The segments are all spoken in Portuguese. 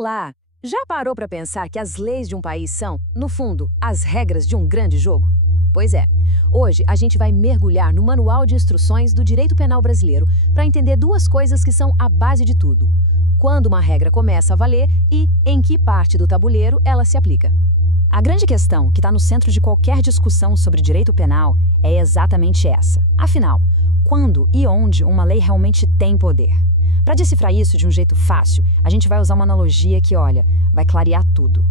Olá! Já parou para pensar que as leis de um país são, no fundo, as regras de um grande jogo? Pois é, hoje a gente vai mergulhar no Manual de Instruções do Direito Penal Brasileiro para entender duas coisas que são a base de tudo: quando uma regra começa a valer e em que parte do tabuleiro ela se aplica. A grande questão que está no centro de qualquer discussão sobre direito penal é exatamente essa. Afinal, quando e onde uma lei realmente tem poder? Para decifrar isso de um jeito fácil, a gente vai usar uma analogia que, olha, vai clarear tudo.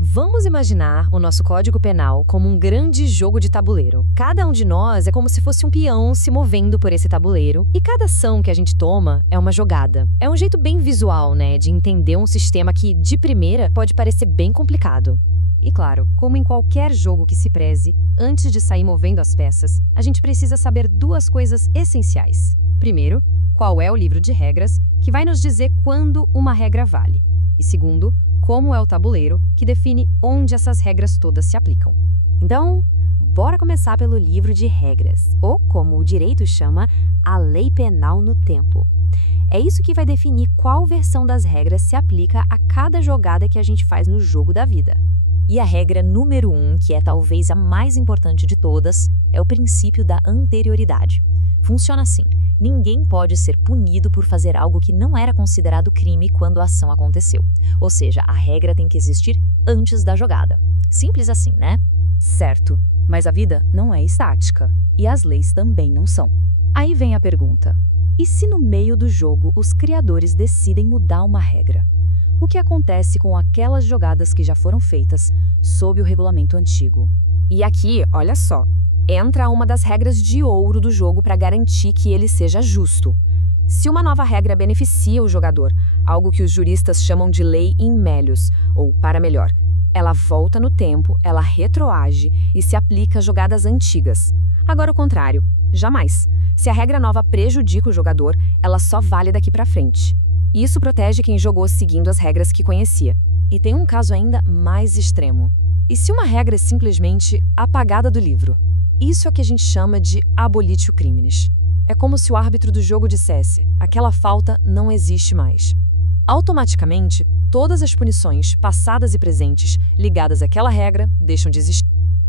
Vamos imaginar o nosso Código Penal como um grande jogo de tabuleiro. Cada um de nós é como se fosse um peão se movendo por esse tabuleiro, e cada ação que a gente toma é uma jogada. É um jeito bem visual, né, de entender um sistema que, de primeira, pode parecer bem complicado. E claro, como em qualquer jogo que se preze, antes de sair movendo as peças, a gente precisa saber duas coisas essenciais. Primeiro, qual é o livro de regras, que vai nos dizer quando uma regra vale. E segundo, como é o tabuleiro, que define onde essas regras todas se aplicam. Então, bora começar pelo livro de regras, ou como o direito chama, a lei penal no tempo. É isso que vai definir qual versão das regras se aplica a cada jogada que a gente faz no jogo da vida. E a regra número 1, que é talvez a mais importante de todas, é o princípio da anterioridade. Funciona assim: ninguém pode ser punido por fazer algo que não era considerado crime quando a ação aconteceu. Ou seja, a regra tem que existir antes da jogada. Simples assim, né? Certo, mas a vida não é estática, e as leis também não são. Aí vem a pergunta: e se no meio do jogo os criadores decidem mudar uma regra? O que acontece com aquelas jogadas que já foram feitas sob o regulamento antigo? E aqui, olha só, entra uma das regras de ouro do jogo para garantir que ele seja justo. Se uma nova regra beneficia o jogador, algo que os juristas chamam de lei in melius, ou para melhor, ela volta no tempo, ela retroage e se aplica a jogadas antigas. Agora o contrário, jamais. Se a regra nova prejudica o jogador, ela só vale daqui para frente. Isso protege quem jogou seguindo as regras que conhecia. E tem um caso ainda mais extremo. E se uma regra é simplesmente apagada do livro? Isso é o que a gente chama de abolitio criminis. É como se o árbitro do jogo dissesse: aquela falta não existe mais. Automaticamente, todas as punições, passadas e presentes, ligadas àquela regra, deixam de existir.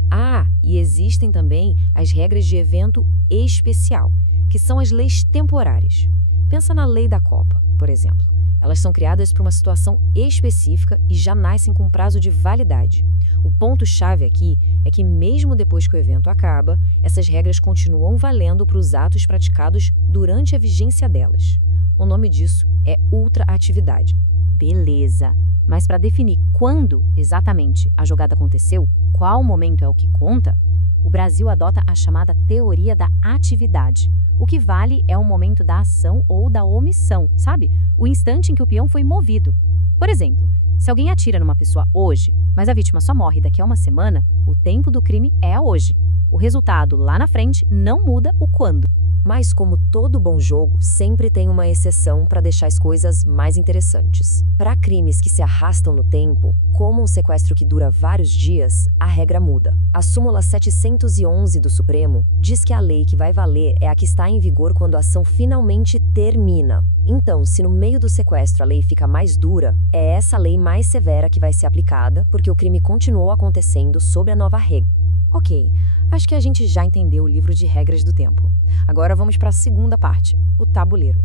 Ah, e existem também as regras de evento especial, que são as leis temporárias. Pensa na lei da Copa, por exemplo. Elas são criadas para uma situação específica e já nascem com prazo de validade. O ponto-chave aqui é que, mesmo depois que o evento acaba, essas regras continuam valendo para os atos praticados durante a vigência delas. O nome disso é ultraatividade. Beleza, mas para definir quando exatamente a jogada aconteceu, qual momento é o que conta, o Brasil adota a chamada teoria da atividade. O que vale é o momento da ação ou da omissão, sabe? O instante em que o peão foi movido. Por exemplo, se alguém atira numa pessoa hoje, mas a vítima só morre daqui a uma semana, o tempo do crime é hoje. O resultado lá na frente não muda o quando. Mas, como todo bom jogo, sempre tem uma exceção para deixar as coisas mais interessantes. Para crimes que se arrastam no tempo, como um sequestro que dura vários dias, a regra muda. A súmula 711 do Supremo diz que a lei que vai valer é a que está em vigor quando a ação finalmente termina. Então, se no meio do sequestro a lei fica mais dura, é essa lei mais severa que vai ser aplicada, porque o crime continuou acontecendo sob a nova regra. Ok, acho que a gente já entendeu o livro de regras do tempo. Agora vamos para a segunda parte, o tabuleiro.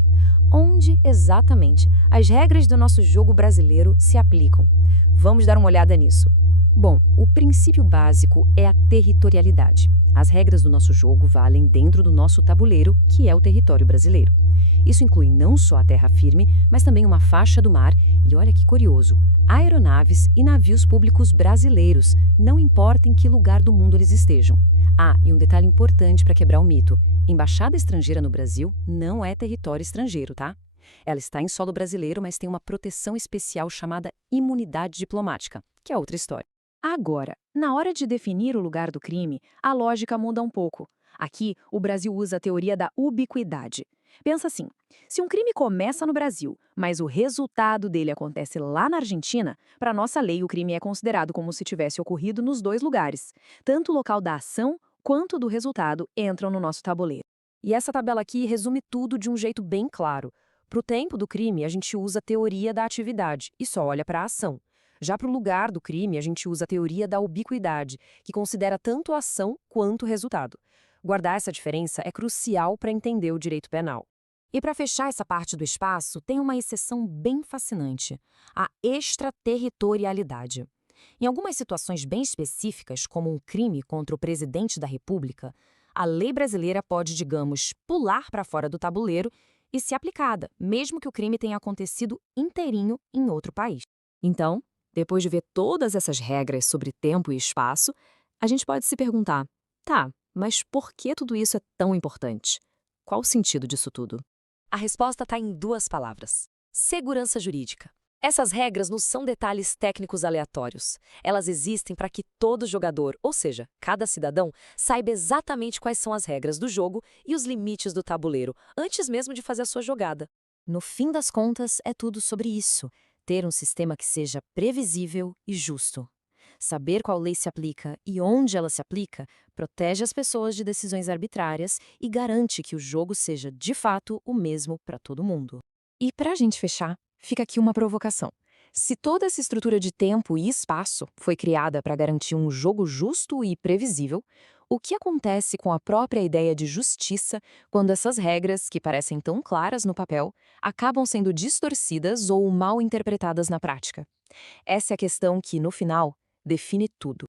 Onde exatamente as regras do nosso jogo brasileiro se aplicam? Vamos dar uma olhada nisso. Bom, o princípio básico é a territorialidade. As regras do nosso jogo valem dentro do nosso tabuleiro, que é o território brasileiro. Isso inclui não só a terra firme, mas também uma faixa do mar e, olha que curioso, aeronaves e navios públicos brasileiros, não importa em que lugar do mundo eles estejam. Ah, e um detalhe importante para quebrar o mito: embaixada estrangeira no Brasil não é território estrangeiro, tá? Ela está em solo brasileiro, mas tem uma proteção especial chamada imunidade diplomática, que é outra história. Agora, na hora de definir o lugar do crime, a lógica muda um pouco. Aqui, o Brasil usa a teoria da ubiquidade. Pensa assim: se um crime começa no Brasil, mas o resultado dele acontece lá na Argentina, para nossa lei o crime é considerado como se tivesse ocorrido nos dois lugares. Tanto o local da ação quanto do resultado entram no nosso tabuleiro. E essa tabela aqui resume tudo de um jeito bem claro. Para o tempo do crime, a gente usa a teoria da atividade e só olha para a ação. Já para o lugar do crime, a gente usa a teoria da ubiquidade, que considera tanto a ação quanto o resultado. Guardar essa diferença é crucial para entender o direito penal. E para fechar essa parte do espaço, tem uma exceção bem fascinante: a extraterritorialidade. Em algumas situações bem específicas, como um crime contra o presidente da República, a lei brasileira pode, digamos, pular para fora do tabuleiro e ser aplicada, mesmo que o crime tenha acontecido inteirinho em outro país. Então, depois de ver todas essas regras sobre tempo e espaço, a gente pode se perguntar: tá, mas por que tudo isso é tão importante? Qual o sentido disso tudo? A resposta está em 2 palavras: segurança jurídica. Essas regras não são detalhes técnicos aleatórios. Elas existem para que todo jogador, ou seja, cada cidadão, saiba exatamente quais são as regras do jogo e os limites do tabuleiro, antes mesmo de fazer a sua jogada. No fim das contas, é tudo sobre isso: ter um sistema que seja previsível e justo. Saber qual lei se aplica e onde ela se aplica protege as pessoas de decisões arbitrárias e garante que o jogo seja, de fato, o mesmo para todo mundo. E para a gente fechar, fica aqui uma provocação. Se toda essa estrutura de tempo e espaço foi criada para garantir um jogo justo e previsível, o que acontece com a própria ideia de justiça quando essas regras, que parecem tão claras no papel, acabam sendo distorcidas ou mal interpretadas na prática? Essa é a questão que, no final, define tudo.